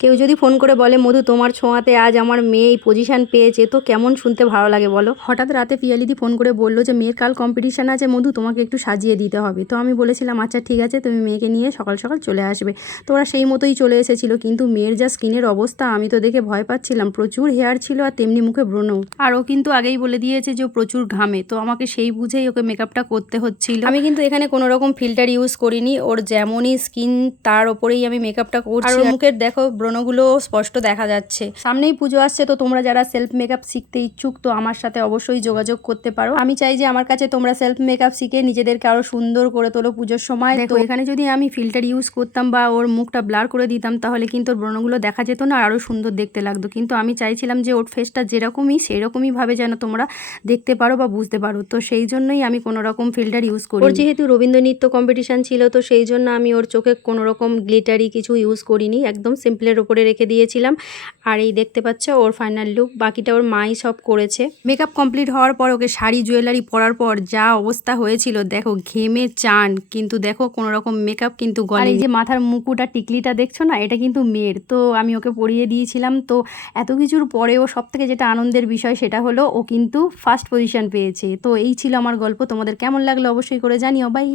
কেউ যদি ফোন করে বলে মধু তোমার ছোঁয়াতে আজ আমার মেয়ে এই পজিশান পেয়েছে, তো কেমন শুনতে ভালো লাগে বলো। হঠাৎ রাতে পিয়ালিদি ফোন করে বললো যে মেয়ের কাল কম্পিটিশান আছে মধু, তোমাকে একটু সাজিয়ে দিতে হবে। তো আমি বলেছিলাম আচ্ছা ঠিক আছে, তুমি মেয়েকে নিয়ে সকাল সকাল চলে আসবে। তো ওরা সেই মতোই চলে এসেছিলো, কিন্তু মেয়ের যা স্কিনের অবস্থা আমি তো দেখে ভয় পাচ্ছিলাম। প্রচুর হেয়ার ছিল আর তেমনি মুখে ব্রণ। আর ও কিন্তু আগেই বলে দিয়েছে যে ও প্রচুর ঘামে, তো আমাকে সেই বুঝেই ওকে মেকআপটা করতে হচ্ছিল। আমি কিন্তু এখানে কোনো রকম ফিল্টার ইউজ করিনি, ওর যেমনই স্কিন তার ওপরেই আমি মেকআপটা করছি। আর ওর মুখের দেখো ব্রণগুলো স্পষ্ট দেখা যাচ্ছে। সামনেই পুজো আসছে, তো তোমরা যারা সেলফ মেকআপ শিখতে ইচ্ছুক তো আমার সাথে অবশ্যই যোগাযোগ করতে পারো। আমি চাই যে আমার কাছে তোমরা সেলফ মেকআপ শিখে নিজেদেরকে আরো সুন্দর করে তোলো পুজোর সময়। দেখো এখানে যদি আমি ফিল্টার ইউজ করতাম বা ওর মুখটা ব্লার করে দিতাম তাহলে কিন্তু ওর ব্রণগুলো দেখা যেত না, আরো সুন্দর দেখতে লাগতো। কিন্তু আমি চাইছিলাম যে ওর ফেসটা যেরকমই সেরকমই ভাবে যেন তোমরা দেখতে পারো বা বুঝতে পারো, তো সেই জন্যই আমি কোনো রকম ফিল্টার ইউজ করি। ওর যেহেতু রবীন্দ্র নৃত্য কম্পিটিশান ছিল, তো সেই জন্য আমি ওর চোখে কোনো রকম গ্লিটারি কিছু ইউজ করিনি, একদম সিম্পলের ওপরে রেখে দিয়েছিলাম। আর এই দেখতে পাচ্ছ ওর ফাইনাল লুক, বাকিটা ওর মাই সব করেছে। মেকআপ কমপ্লিট হওয়ার পর ওকে শাড়ি জুয়েলারি পরার পর যা অবস্থা হয়েছিল দেখো, ঘেমে চান, কিন্তু দেখো কোনো রকম মেকআপ কিন্তু গলে। আর এই যে মাথার মুকুটা টিকলিটা দেখছো না, এটা কিন্তু মেয়ের, তো আমি ওকে পরিয়ে দিয়েছিলাম। তো এত কিছুর পরেও সব থেকে যেটা আনন্দের বিষয় সেটা হলো ও কিন্তু ফার্স্ট পজিশন পেয়েছে। তো এই ছিল আমার গল্প, তোমাদের কেমন লাগলো অবশ্যই করে জানিও। বাই।